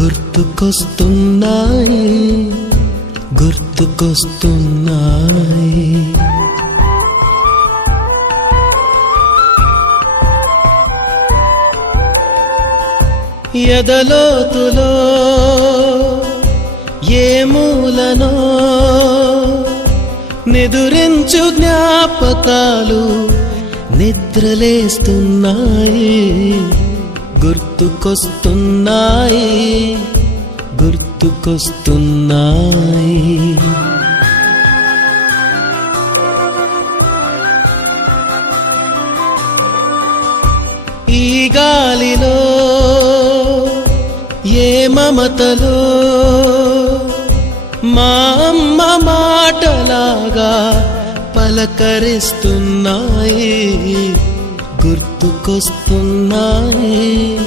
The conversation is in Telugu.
గుర్తుకొస్తున్నాయి గుర్తుకొస్తున్నాయి. ఎదలోతులో ఏ మూలనో నిదురించు జ్ఞాపకాలు నిద్రలేస్తున్నాయి. గుర్తుకొస్తున్నాయి గుర్తుకొస్తున్నాయి. ఈ గాలిలో ఏ మమతలో మా అమ్మ మాటలాగా పలకరిస్తున్నాయి. గుర్తుకొస్తున్నాయి